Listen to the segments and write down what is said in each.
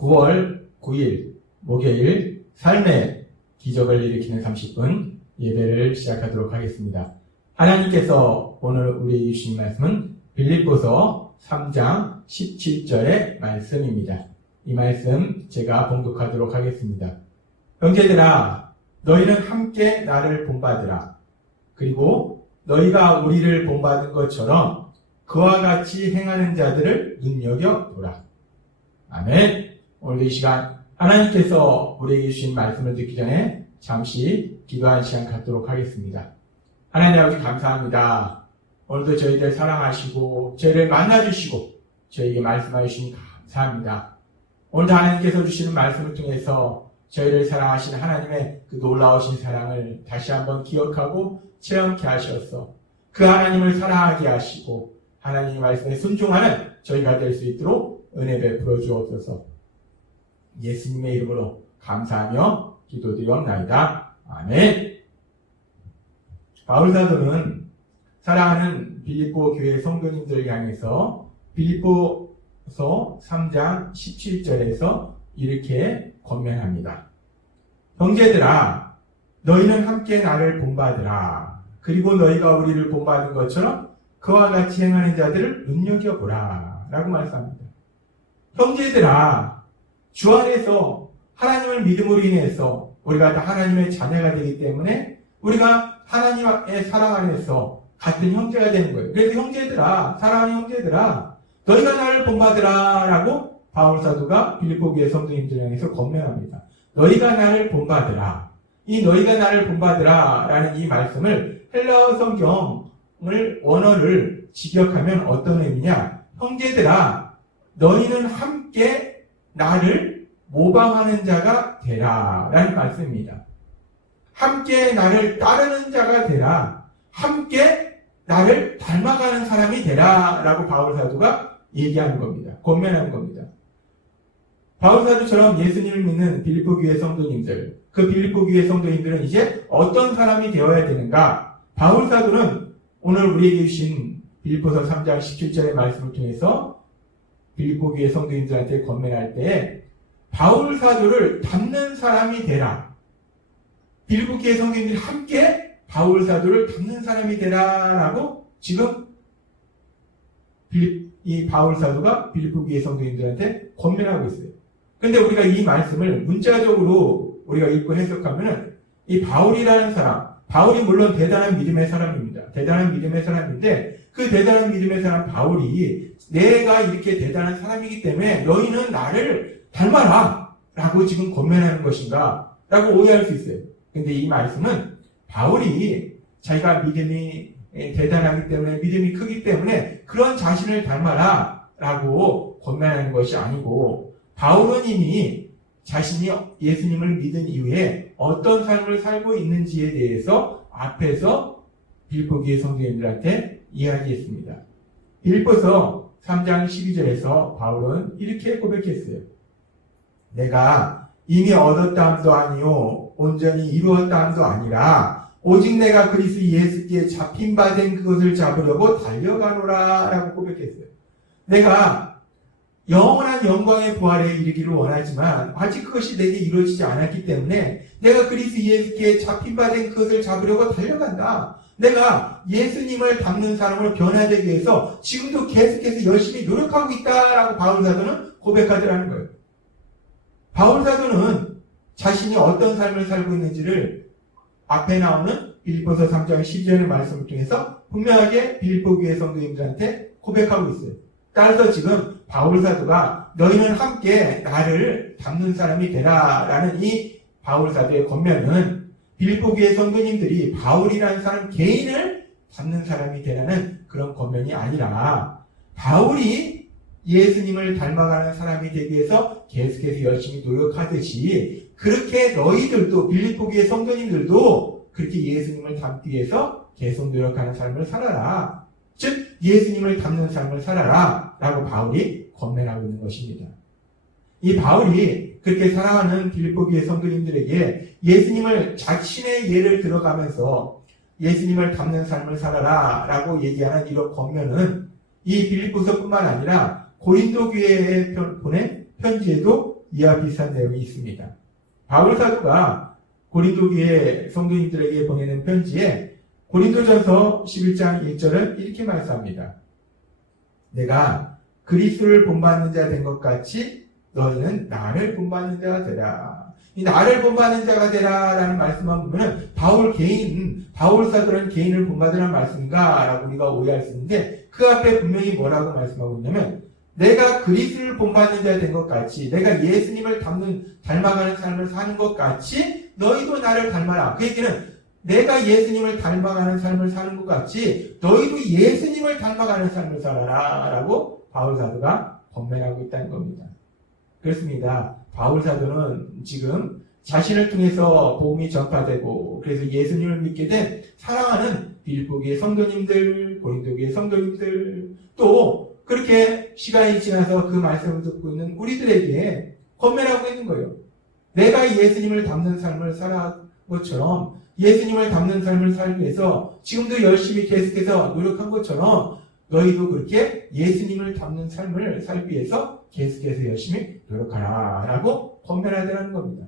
9월 9일 목요일 삶의 기적을 일으키는 30분 예배를 시작하도록 하겠습니다. 하나님께서 오늘 우리에게 주신 말씀은 빌립보서 3장 17절의 말씀입니다. 이 말씀 제가 봉독하도록 하겠습니다. 형제들아, 너희는 함께 나를 본받으라. 그리고 너희가 우리를 본받은 것처럼 그와 같이 행하는 자들을 눈여겨보라. 아멘. 오늘 이 시간 하나님께서 우리에게 주신 말씀을 듣기 전에 잠시 기도하는 시간 갖도록 하겠습니다. 하나님 아버지 감사합니다. 오늘도 저희들 사랑하시고 저희를 만나주시고 저희에게 말씀해 주시니 감사합니다. 오늘도 하나님께서 주시는 말씀을 통해서 저희를 사랑하신 하나님의 그 놀라우신 사랑을 다시 한번 기억하고 체험케 하셔서 그 하나님을 사랑하게 하시고 하나님의 말씀에 순종하는 저희가 될 수 있도록 은혜 베풀어 주옵소서. 예수님의 이름으로 감사하며 기도드리옵나이다. 아멘. 바울 사도는 사랑하는 빌립보 교회 성도님들을 향해서 빌립보서 3장 17절에서 이렇게 권면합니다. 형제들아, 너희는 함께 나를 본받으라. 그리고 너희가 우리를 본받은 것처럼 그와 같이 행하는 자들을 눈여겨보라. 라고 말씀합니다. 형제들아, 주 안에서 하나님을 믿음으로 인해서 우리가 다 하나님의 자녀가 되기 때문에 우리가 하나님의 사랑 안에서 같은 형제가 되는 거예요. 그래서 형제들아, 사랑하는 형제들아, 너희가 나를 본받으라 라고 바울 사도가 빌립보 교회 성도님들 향해서 권면합니다. 너희가 나를 본받으라. 이 너희가 나를 본받으라 라는 이 말씀을 헬라어 성경을 원어를 직역하면 어떤 의미냐? 형제들아, 너희는 함께 나를 모방하는 자가 되라 라는 말씀입니다. 함께 나를 따르는 자가 되라. 함께 나를 닮아가는 사람이 되라 라고 바울 사도가 얘기하는 겁니다. 권면하는 겁니다. 바울 사도처럼 예수님을 믿는 빌립보 교회 성도님들, 그 빌립보 교회 성도님들은 이제 어떤 사람이 되어야 되는가? 바울 사도는 오늘 우리에게 주신 빌립보서 3장 17절의 말씀을 통해서 빌립보 교회 성도님들한테 권면할 때 바울 사도를 닮는 사람이 되라. 빌립보 교회 성도님들이 함께 바울 사도를 닮는 사람이 되라라고 지금 이 바울 사도가 빌립보 교회 성도님들한테 권면하고 있어요. 근데 우리가 이 말씀을 문자적으로 우리가 읽고 해석하면 이 바울이라는 사람, 바울이 물론 대단한 믿음의 사람입니다. 대단한 믿음의 사람인데 그 대단한 믿음의 사람 바울이 내가 이렇게 대단한 사람이기 때문에 너희는 나를 닮아라 라고 지금 권면하는 것인가 라고 오해할 수 있어요. 근데 이 말씀은 바울이 자기가 믿음이 대단하기 때문에 믿음이 크기 때문에 그런 자신을 닮아라 라고 권면하는 것이 아니고 바울은 이미 자신이 예수님을 믿은 이후에 어떤 삶을 살고 있는지에 대해서 앞에서 빌립보 교회 성도님들한테 이야기했습니다. 빌립보서 3장 12절에서 바울은 이렇게 고백했어요. 내가 이미 얻었다함도 아니요 온전히 이루었다함도 아니라 오직 내가 그리스도 예수께 잡힌 바 된 그것을 잡으려고 달려가노라 라고 고백했어요. 내가 영원한 영광의 부활에 이르기를 원하지만 아직 그것이 내게 이루어지지 않았기 때문에 내가 그리스도 예수께 잡힌 바 된 그것을 잡으려고 달려간다. 내가 예수님을 닮는 사람으로 변화되기 위해서 지금도 계속해서 열심히 노력하고 있다라고 바울 사도는 고백하더라는 거예요. 바울 사도는 자신이 어떤 삶을 살고 있는지를 앞에 나오는 빌립보서 3장 12절의 말씀을 통해서 분명하게 빌립보 교회 성도님들한테 고백하고 있어요. 따라서 지금 바울 사도가 너희는 함께 나를 닮는 사람이 되라 라는 이 바울 사도의 권면은 빌립보 교회 성도님들이 바울이라는 사람 개인을 닮는 사람이 되라는 그런 권면이 아니라 바울이 예수님을 닮아가는 사람이 되기 위해서 계속해서 열심히 노력하듯이 그렇게 너희들도 빌립보 교회 성도님들도 그렇게 예수님을 닮기 위해서 계속 노력하는 삶을 살아라. 즉 예수님을 닮는 삶을 살아라 라고 바울이 권면하고 있는 것입니다. 이 바울이 그렇게 사랑하는 빌립보 교회 성도님들에게 예수님을 자신의 예를 들어가면서 예수님을 닮는 삶을 살아라 라고 얘기하는 이런 권면은 이 빌립보서뿐만 아니라 고린도 교회에 보낸 편지에도 이와 비슷한 내용이 있습니다. 바울 사도가 고린도 교회 성도님들에게 보내는 편지에 고린도전서 11장 1절은 이렇게 말씀합니다. 내가 그리스도를 본받는 자 된 것 같이 너희는 나를 본받는 자가 되라. 이 나를 본받는 자가 되라 라는 말씀만 보면 바울 사도라는 개인을 본받으라는 말씀인가 라고 우리가 오해할 수 있는데 그 앞에 분명히 뭐라고 말씀하고 있냐면 내가 그리스도를 본받는 자 된 것 같이 내가 예수님을 닮아가는 삶을 사는 것 같이 너희도 나를 닮아라. 그 얘기는 내가 예수님을 닮아가는 삶을 사는 것 같이 너희도 예수님을 닮아가는 삶을 살아라 라고 바울 사도가 권면하고 있다는 겁니다. 그렇습니다. 바울 사도는 지금 자신을 통해서 복음이 전파되고 그래서 예수님을 믿게 된 사랑하는 빌립보교의 성도님들, 고린도교의 성도님들 또 그렇게 시간이 지나서 그 말씀을 듣고 있는 우리들에게 권면하고 있는 거예요. 내가 예수님을 닮는 삶을 살아온 것처럼 예수님을 닮는 삶을 살기 위해서 지금도 열심히 계속해서 노력한 것처럼 너희도 그렇게 예수님을 닮는 삶을 살기 위해서 계속해서 열심히 노력하라 라고 권면하더라는 겁니다.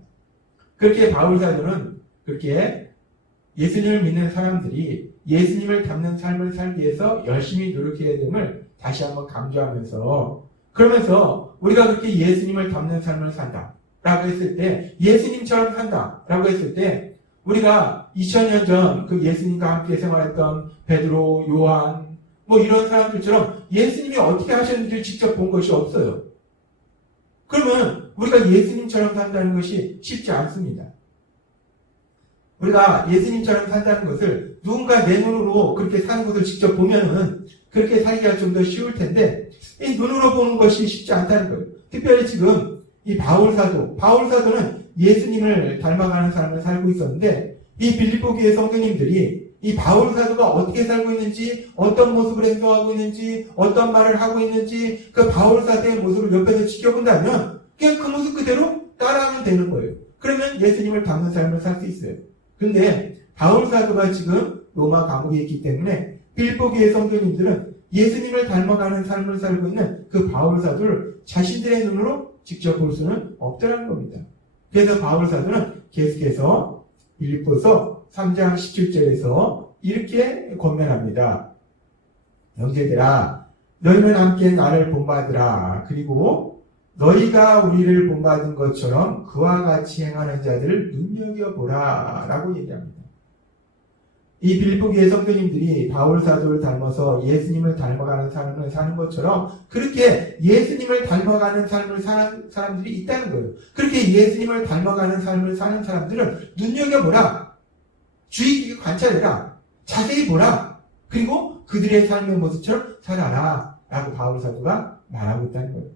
그렇게 바울 사도는 그렇게 예수님을 믿는 사람들이 예수님을 닮는 삶을 살기 위해서 열심히 노력해야 됨을 다시 한번 강조하면서 그러면서 우리가 그렇게 예수님을 닮는 삶을 산다 라고 했을 때 예수님처럼 산다 라고 했을 때 우리가 2000년 전 그 예수님과 함께 생활했던 베드로, 요한 이런 사람들처럼 예수님이 어떻게 하셨는지 직접 본 것이 없어요. 그러면 우리가 예수님처럼 산다는 것이 쉽지 않습니다. 우리가 예수님처럼 산다는 것을 누군가 내 눈으로 그렇게 사는 것을 직접 보면은 그렇게 살기가 좀 더 쉬울 텐데 이 눈으로 보는 것이 쉽지 않다는 거예요. 특별히 지금 이 바울 사도는 예수님을 닮아가는 삶을 살고 있었는데 이 빌립보 교회 성도님들이 이 바울 사도가 어떻게 살고 있는지 어떤 모습을 행동하고 있는지 어떤 말을 하고 있는지 그 바울 사도의 모습을 옆에서 지켜본다면 그냥 그 모습 그대로 따라하면 되는 거예요. 그러면 예수님을 닮는 삶을 살 수 있어요. 근데 바울 사도가 지금 로마 감옥에 있기 때문에 빌립보 교회 성도님들은 예수님을 닮아가는 삶을 살고 있는 그 바울 사도를 자신들의 눈으로 직접 볼 수는 없더라는 겁니다. 그래서 바울 사도는 계속해서 빌립보서 3장 17절에서 이렇게 권면합니다. 형제들아 너희는 함께 나를 본받으라. 그리고 너희가 우리를 본받은 것처럼 그와 같이 행하는 자들을 눈여겨보라 라고 얘기합니다. 이 빌립보 교회 성도님들이 바울 사도를 닮아서 예수님을 닮아가는 삶을 사는 것처럼 그렇게 예수님을 닮아가는 삶을 사는 사람들이 있다는 거예요. 그렇게 예수님을 닮아가는 삶을 사는 사람들은 눈여겨보라. 주의 깊게 관찰해라. 자세히 보라. 그리고 그들의 삶의 모습처럼 살아라 라고 바울 사도가 말하고 있다는 거예요.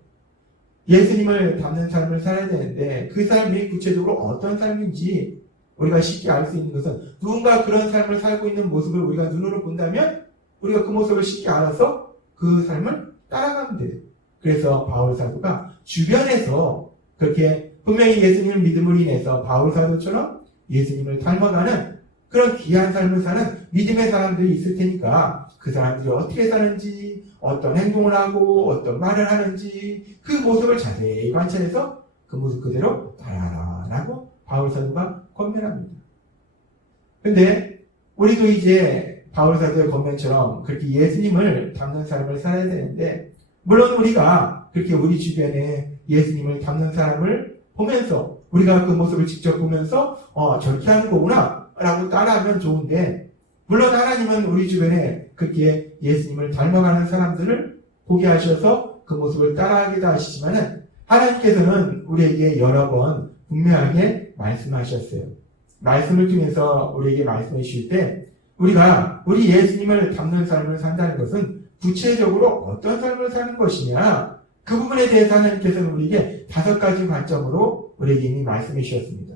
예수님을 닮는 삶을 살아야 되는데 그 삶이 구체적으로 어떤 삶인지 우리가 쉽게 알 수 있는 것은 누군가 그런 삶을 살고 있는 모습을 우리가 눈으로 본다면 우리가 그 모습을 쉽게 알아서 그 삶을 따라가면 돼요. 그래서 바울 사도가 주변에서 그렇게 분명히 예수님을 믿음으로 인해서 바울 사도처럼 예수님을 닮아가는 그런 귀한 삶을 사는 믿음의 사람들이 있을 테니까 그 사람들이 어떻게 사는지 어떤 행동을 하고 어떤 말을 하는지 그 모습을 자세히 관찰해서 그 모습 그대로 따라하라 라고 바울 사도가 권면합니다. 근데 우리도 이제 바울 사도의 권면처럼 그렇게 예수님을 닮는 삶을 살아야 되는데 물론 우리가 그렇게 우리 주변에 예수님을 닮는 사람을 보면서 우리가 그 모습을 직접 보면서 저렇게 하는 거구나 라고 따라하면 좋은데 물론 하나님은 우리 주변에 그렇게 예수님을 닮아가는 사람들을 보게 하셔서 그 모습을 따라하기도 하시지만은 하나님께서는 우리에게 여러 번 분명하게 말씀하셨어요. 말씀을 통해서 우리에게 말씀해 주실 때 우리가 우리 예수님을 닮는 삶을 산다는 것은 구체적으로 어떤 삶을 사는 것이냐 그 부분에 대해서 하나님께서는 우리에게 5가지 관점으로 우리에게 이미 말씀해 주셨습니다.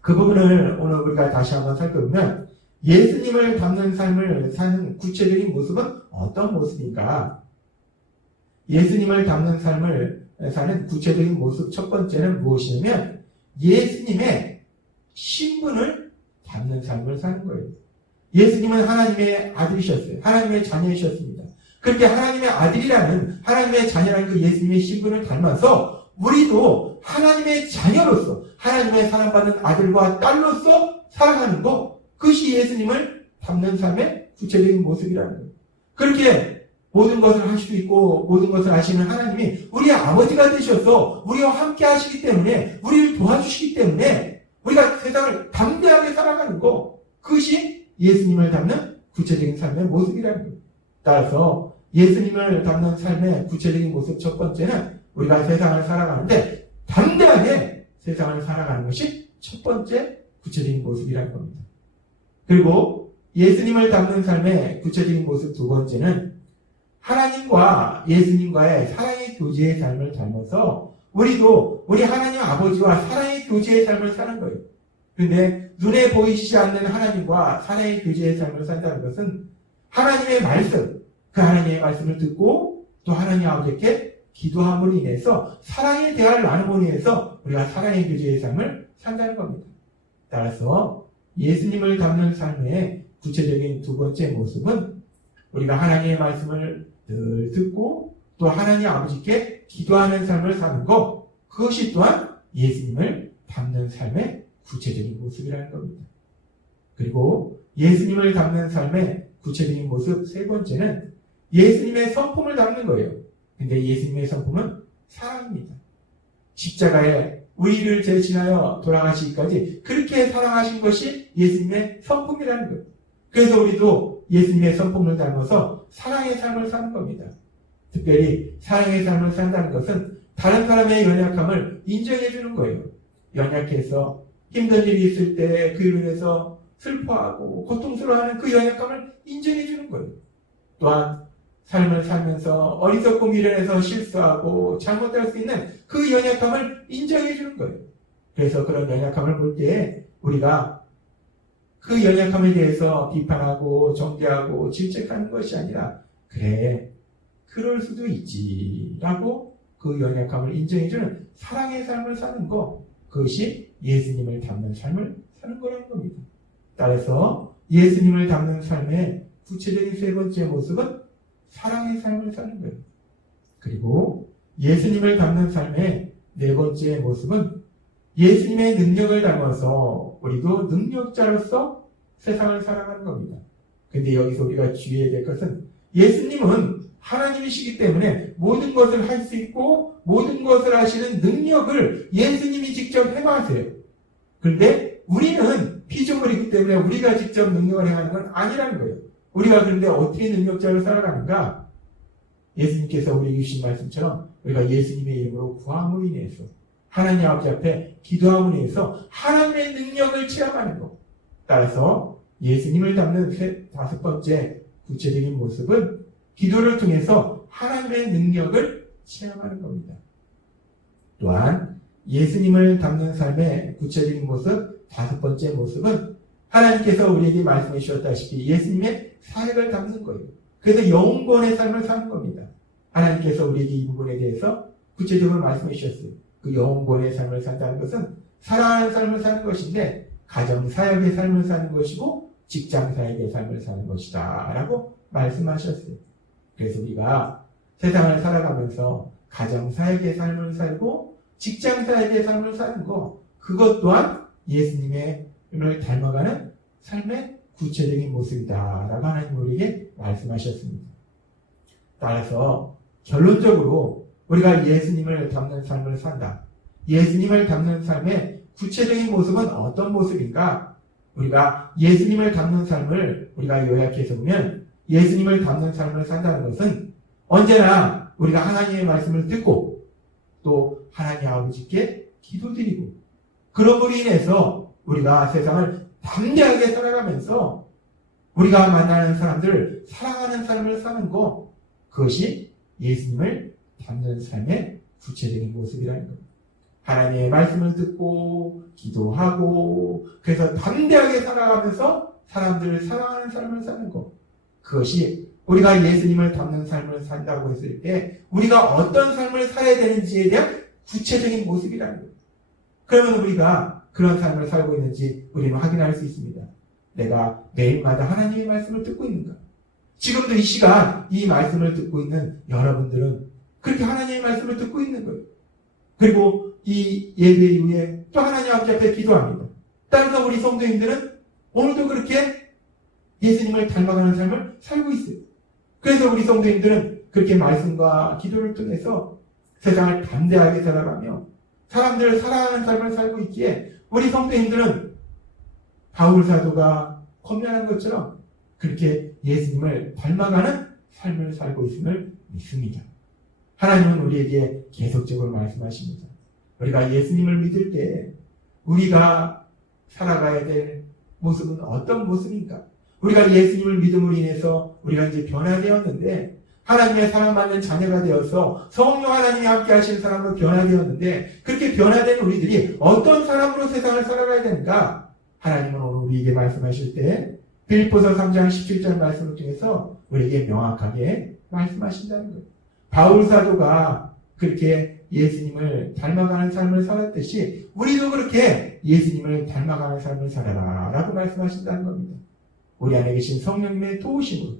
그 부분을 오늘 우리가 다시 한번 살펴보면 예수님을 닮는 삶을 사는 구체적인 모습은 어떤 모습인가? 예수님을 닮는 삶을 사는 구체적인 모습 첫 번째는 무엇이냐면 예수님의 신분을 닮는 삶을 사는 거예요. 예수님은 하나님의 아들이셨어요. 하나님의 자녀이셨습니다. 그렇게 하나님의 아들이라는 하나님의 자녀라는 그 예수님의 신분을 닮아서 우리도 하나님의 자녀로서 하나님의 사랑받는 아들과 딸로서 살아가는 것, 그것이 예수님을 닮는 삶의 구체적인 모습이라는 거예요. 그렇게 모든 것을 할 수 있고 모든 것을 아시는 하나님이 우리의 아버지가 되셔서 우리와 함께 하시기 때문에, 우리를 도와주시기 때문에 우리가 세상을 담대하게 살아가는 것, 그것이 예수님을 닮는 구체적인 삶의 모습이라는 거예요. 따라서 예수님을 닮는 삶의 구체적인 모습 첫 번째는 우리가 세상을 살아가는데 담대하게 세상을 살아가는 것이 첫 번째 구체적인 모습이라는 겁니다. 그리고 예수님을 닮는 삶의 구체적인 모습 두 번째는 하나님과 예수님과의 사랑의 교제의 삶을 닮아서 우리도 우리 하나님 아버지와 사랑의 교제의 삶을 사는 거예요. 그런데 눈에 보이시지 않는 하나님과 사랑의 교제의 삶을 산다는 것은 하나님의 말씀, 그 하나님의 말씀을 듣고 또 하나님 아버지께 기도함으로 인해서 사랑의 대화를 나눔으로 인해서 우리가 사랑의 교제의 삶을 산다는 겁니다. 따라서 예수님을 닮는 삶의 구체적인 두 번째 모습은 우리가 하나님의 말씀을 늘 듣고 또 하나님 아버지께 기도하는 삶을 사는 것, 그것이 또한 예수님을 닮는 삶의 구체적인 모습이라는 겁니다. 그리고 예수님을 닮는 삶의 구체적인 모습 세 번째는 예수님의 성품을 닮는 거예요. 근데 예수님의 성품은 사랑입니다. 십자가에 우리를 대신하여 돌아가시기까지 그렇게 사랑하신 것이 예수님의 성품이라는 거예요. 그래서 우리도 예수님의 성품을 닮아서 사랑의 삶을 사는 겁니다. 특별히 사랑의 삶을 산다는 것은 다른 사람의 연약함을 인정해 주는 거예요. 연약해서 힘든 일이 있을 때 그로 인해서 슬퍼하고 고통스러워하는 그 연약함을 인정해 주는 거예요. 또한 삶을 살면서 어리석고 미련해서 실수하고 잘못할 수 있는 그 연약함을 인정해 주는 거예요. 그래서 그런 연약함을 볼 때에 우리가 그 연약함에 대해서 비판하고 정죄하고 질책하는 것이 아니라, 그래, 그럴 수도 있지 라고 그 연약함을 인정해주는 사랑의 삶을 사는 것, 그것이 예수님을 닮는 삶을 사는 거라는 겁니다. 따라서 예수님을 닮는 삶의 구체적인 세 번째 모습은 사랑의 삶을 사는 거예요. 그리고 예수님을 닮는 삶의 네 번째 모습은 예수님의 능력을 닮아서 우리도 능력자로서 세상을 살아가는 겁니다. 근데 여기서 우리가 주의해야 될 것은 예수님은 하나님이시기 때문에 모든 것을 할 수 있고 모든 것을 하시는 능력을 예수님이 직접 행하세요. 그런데 우리는 피조물이기 때문에 우리가 직접 능력을 행하는 건 아니라는 거예요. 우리가 그런데 어떻게 능력자로 살아가는가? 예수님께서 우리에게 주신 말씀처럼 우리가 예수님의 이름으로 구함으로 인해서 하나님 아버지 앞에 기도함으로 인해서 하나님의 능력을 체험하는 것. 따라서 예수님을 닮는 다섯 번째 구체적인 모습은 기도를 통해서 하나님의 능력을 체험하는 겁니다. 또한 예수님을 닮는 삶의 구체적인 모습 다섯 번째 모습은 하나님께서 우리에게 말씀해 주셨다시피 예수님의 사역을 닮는 거예요. 그래서 영원의 삶을 사는 겁니다. 하나님께서 우리에게 이 부분에 대해서 구체적으로 말씀해 주셨어요. 그 영원의 삶을 산다는 것은 사랑하는 삶을 사는 것인데 가정 사역의 삶을 사는 것이고 직장 사역의 삶을 사는 것이다 라고 말씀하셨어요. 그래서 우리가 세상을 살아가면서 가정 사역의 삶을 살고 직장 사역의 삶을 사는 것, 그것 또한 예수님을 닮아가는 삶의 구체적인 모습이다 라고 하나님 우리에게 말씀하셨습니다. 따라서 결론적으로 우리가 예수님을 닮는 삶을 산다. 예수님을 닮는 삶의 구체적인 모습은 어떤 모습인가? 우리가 예수님을 닮는 삶을 우리가 요약해서 보면 예수님을 닮는 삶을 산다는 것은 언제나 우리가 하나님의 말씀을 듣고 또 하나님 아버지께 기도드리고 그럼으로 인해서 우리가 세상을 담대하게 살아가면서 우리가 만나는 사람들을 사랑하는 삶을 사는 것, 그것이 예수님을 닮는 삶의 구체적인 모습이라는 겁니다. 하나님의 말씀을 듣고 기도하고 그래서 담대하게 살아가면서 사람들을 사랑하는 삶을 사는 것, 그것이 우리가 예수님을 닮는 삶을 산다고 했을 때 우리가 어떤 삶을 살아야 되는지에 대한 구체적인 모습이라는 거예요. 그러면 우리가 그런 삶을 살고 있는지 우리는 확인할 수 있습니다. 내가 매일마다 하나님의 말씀을 듣고 있는가? 지금도 이 시간 이 말씀을 듣고 있는 여러분들은 그렇게 하나님의 말씀을 듣고 있는 거예요. 그리고 이 예배 이후에 또 하나님 앞에 기도합니다. 따라서 우리 성도님들은 오늘도 그렇게 예수님을 닮아가는 삶을 살고 있어요. 그래서 우리 성도님들은 그렇게 말씀과 기도를 통해서 세상을 담대하게 살아가며 사람들을 사랑하는 삶을 살고 있기에 우리 성도님들은 바울 사도가 권면한 것처럼 그렇게 예수님을 닮아가는 삶을 살고 있음을 믿습니다. 하나님은 우리에게 계속적으로 말씀하십니다. 우리가 예수님을 믿을 때 우리가 살아가야 될 모습은 어떤 모습인가? 우리가 예수님을 믿음으로 인해서 우리가 이제 변화되었는데 하나님의 사랑받는 자녀가 되어서 성령 하나님이 함께 하시는 사람으로 변화되었는데 그렇게 변화된 우리들이 어떤 사람으로 세상을 살아가야 되는가? 하나님은 오늘 우리에게 말씀하실 때 빌립보서 3장 17절 말씀을 통해서 우리에게 명확하게 말씀하신다는 거예요. 바울 사도가 그렇게 예수님을 닮아가는 삶을 살았듯이 우리도 그렇게 예수님을 닮아가는 삶을 살아라 라고 말씀하신다는 겁니다. 우리 안에 계신 성령님의 도우심으로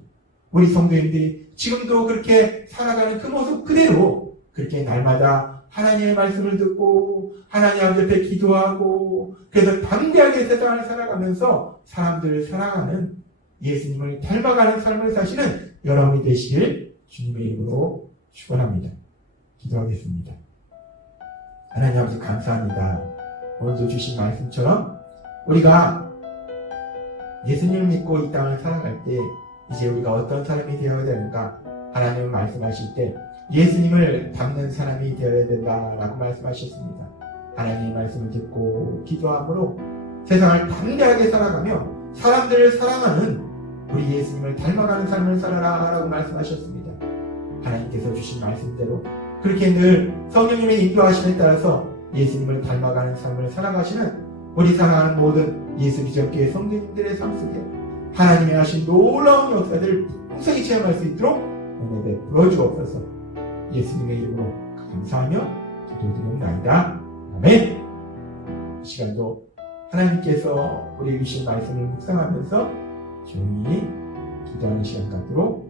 우리 성도님들이 지금도 그렇게 살아가는 그 모습 그대로 그렇게 날마다 하나님의 말씀을 듣고 하나님 앞에 기도하고 그래서 담대하게 세상을 살아가면서 사람들을 사랑하는 예수님을 닮아가는 삶을 사시는 여러분이 되시길 주님의 이름으로 축원합니다. 기도하겠습니다. 하나님 아버지 감사합니다. 오늘도 주신 말씀처럼 우리가 예수님을 믿고 이 땅을 살아갈 때 이제 우리가 어떤 사람이 되어야 되는가? 하나님은 말씀하실 때 예수님을 닮는 사람이 되어야 된다라고 말씀하셨습니다. 하나님의 말씀을 듣고 기도함으로 세상을 담대하게 살아가며 사람들을 사랑하는 우리 예수님을 닮아가는 삶을 살아라라고 말씀하셨습니다. 하나님께서 주신 말씀대로 그렇게 늘 성령님의 인도하심에 따라서 예수님을 닮아가는 삶을 살아가시는 우리 사랑하는 모든 예수기적교회 성도님들의 삶 속에 하나님이 하신 놀라운 역사들을 풍성히 체험할 수 있도록 은혜 베풀어 주옵소서. 예수님의 이름으로 감사하며 기도드립니다. 아멘. 이 시간도 하나님께서 우리에게 주신 말씀을 묵상하면서 조용히 기도하는 시간 갖도록